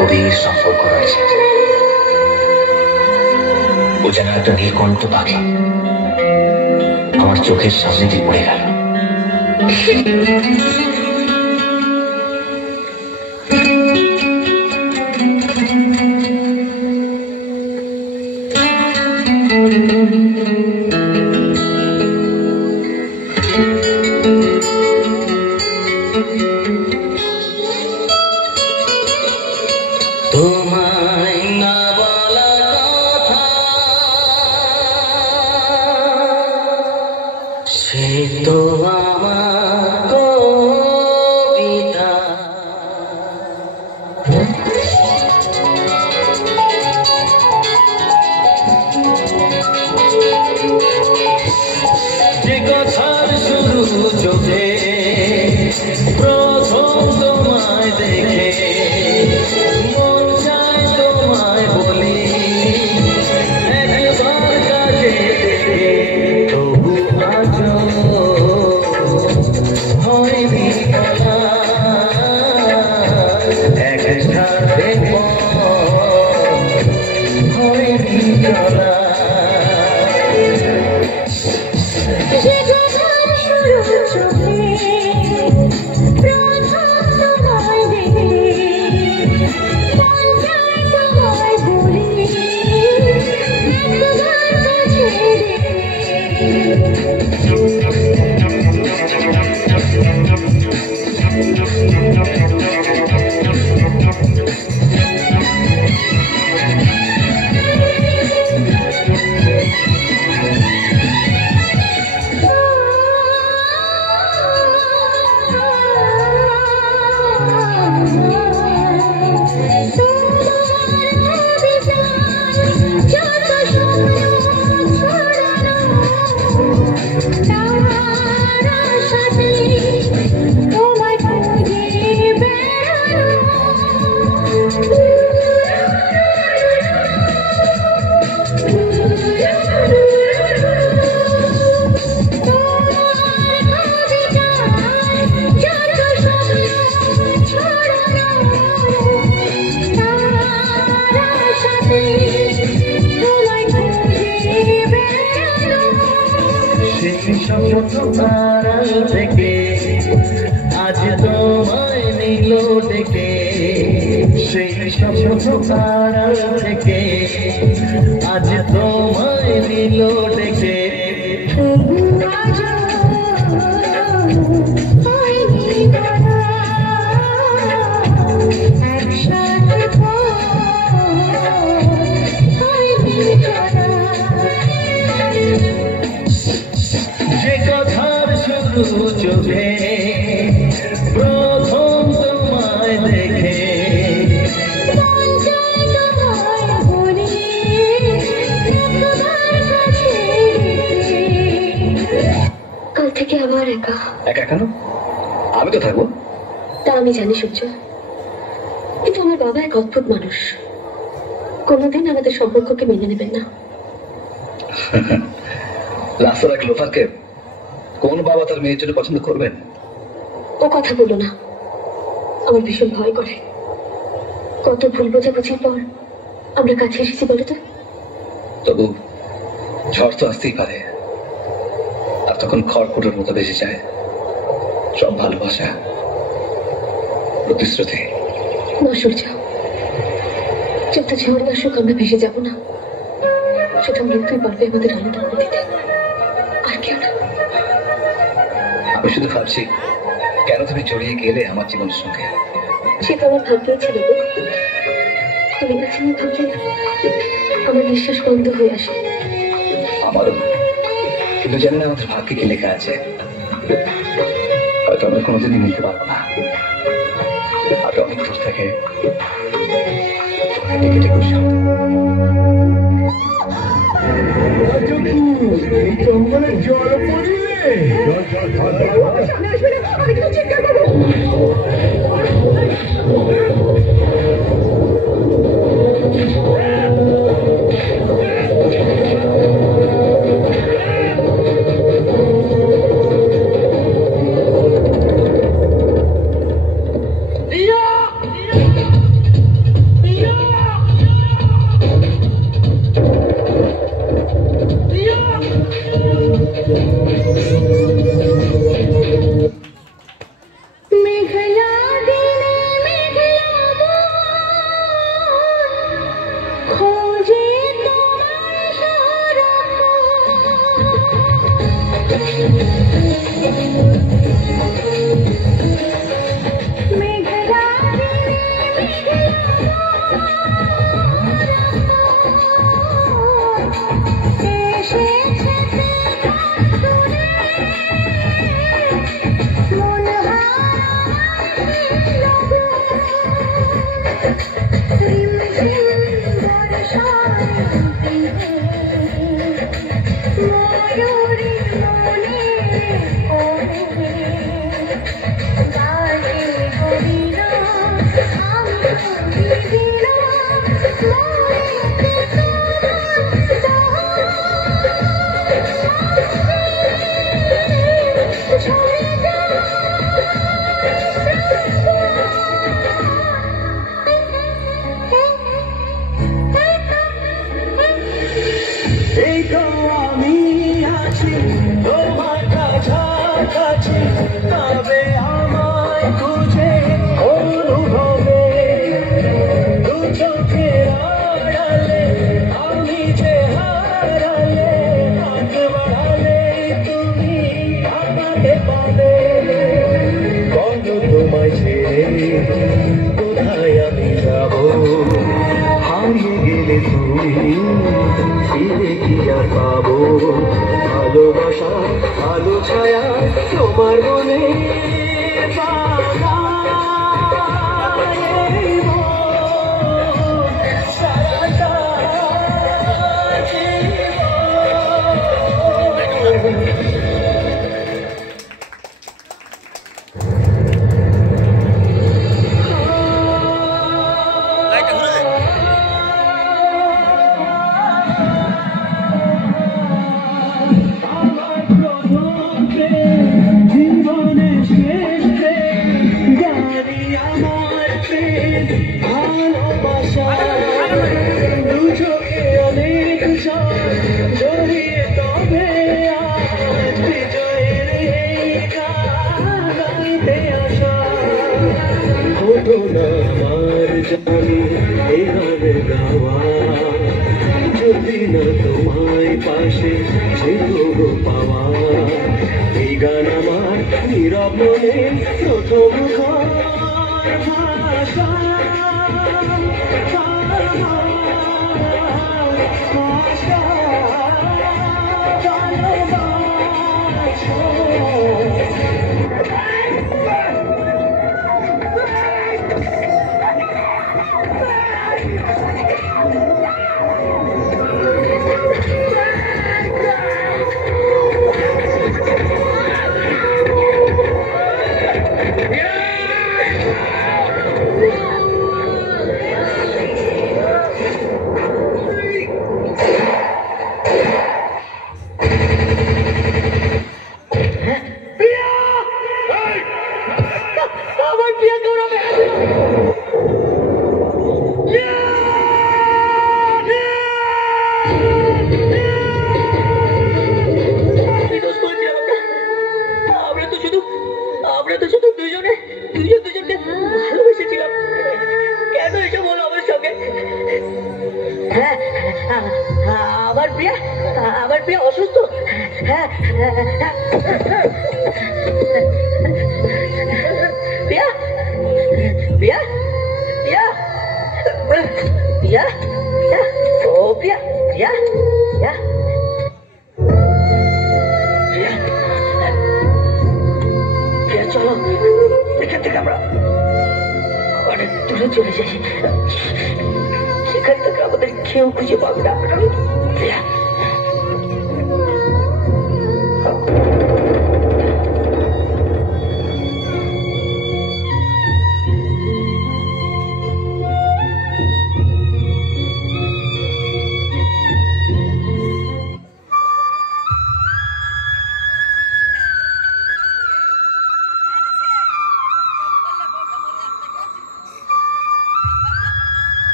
গভীর সম্পর্ক রয়েছে। ও যেন একটা নীলকণ্ঠ পাখি আমার চোখের সামনে দিয়ে পড়ে গেল। তোমায় না বলা কথা সে তো আমার কবিতা। যে কথার শুরু চোখে প্রথম তোমায় দেখে মন চায় তোমায় বলি একবার কাছে দেখে, তবু আজও হয়নি বলা একসাথে হয়নি চলা। থেকে আজ তোমায় নিল ডেকে, সেই স্বপ্ন তারা থেকে আজ তোমায় নিল ডেকে। যে কথার শুরু চোখে প্রথম তোমায় দেখে কাল থেকে আবার একা। একা কেন? আমি তো থাকবো। তা আমি জানি সূর্য, কিন্তু আমার বাবা এক অদ্ভুত মানুষ, কোনোদিন আমাদের সম্পর্ককে মেনে নেবেন না। রাস্তার এক লোফারকে কোন বাবা তার মেয়ের জন্য পছন্দ করবেন? ও কথা বলো না, আমার ভীষণ ভয় করে। কত ভুল বোঝাবুঝির পর আমরা কাছে এসেছি বলো তো। তবু ঝড় তো আসতেই পারে, আর তখন খড়কুটোর মতো বেঁচে যায় সব ভালোবাসা, প্রতিশ্রুতি। না সূর্য, যত ঝড় আসুক আমরা ভেসে যাব না। সেটা মৃত্যুই পারবে আমাদের আলাদা করে দিতে, আর কেউ না। আমি শুধু ভাবছি কেন তুমি জড়িয়ে গেলে আমার জীবনের সঙ্গে। সেটা আমার ভাগ্যেই ছিল গো। তুমি কাছে নিয়ে ভাবলে আমার বিশ্বাস বন্ধ হয়ে আসে। আমারও, কিন্তু জানি না আমাদের ভাগ্যে কি লেখা আছে। হয়তো আমরা কোনোদিনই মিলতে পারবো না, আর অনেক দূর থেকে জল পড়িলে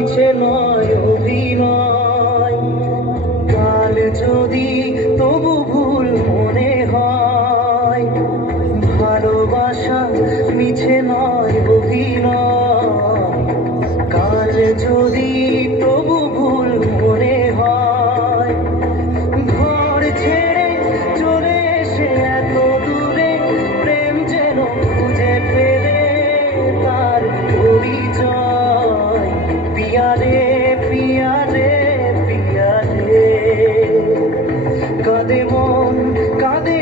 মিছে নয় অভিনয়। কাল যদি তবু ভুল মনে হয়, ভালোবাসা মিছে নয় অভিনয়। কাল যদি তবু ভুল মনে হয়, ঘর ছেড়ে চলে এসে এত দূরে প্রেম যেন খুঁজে ফেলে তার পরিচয়। পিয়ারে পিয়ারে পিয়ারে, কাঁদে মন কাঁদে